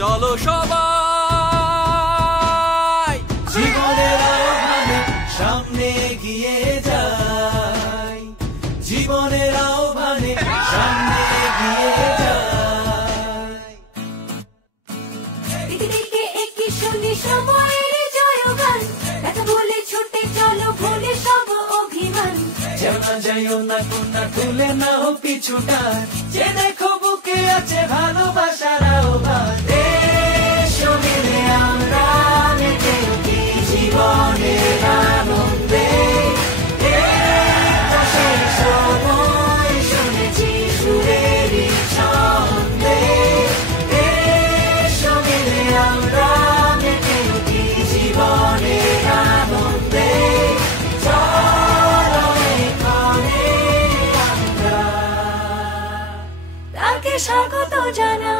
চলো সবাই জীবনের আহ্বানে সামনে এগিয়ে যাই, জীবনের আহ্বানে সামনে এগিয়ে যাই। পৃথিবীকে একই শুনি সময়ের জয়গান, কথা বলে ছুটে চলো ভুলে সব অভিমান। যেও না যাইও না কোনা ভুলে না হো পিছুটা, যে দেখো বুকে আছে ভালোবাসার আহ্বান। এসো মিলে আমরা মেতে উঠি জীবনের আনন্দে, সেই সময় শুনেছি সুরেরই ছন্দে। এসো মিলে আমরা মেতে উঠি জীবনের আনন্দে, চলো এখানে আমরা তাকে স্বাগত জানাই।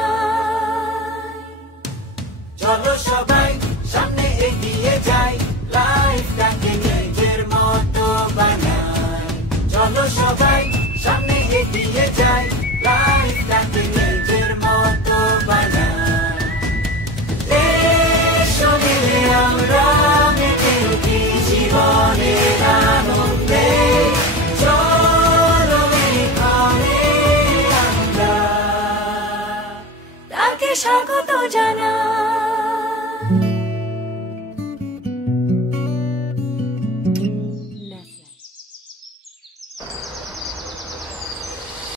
চলো সবাই সামনে এগিয়ে যাই, লাইফটাকে নিজের মতো বানাই। চলো সবাই সামনে এগিয়ে যাই, লাইফটাকে নিজের মতো বানাই। এসো মিলে আমরা মেতে উঠি জীবনের আনন্দে, চলো এখানে আমরা তাকে স্বাগত জানাই।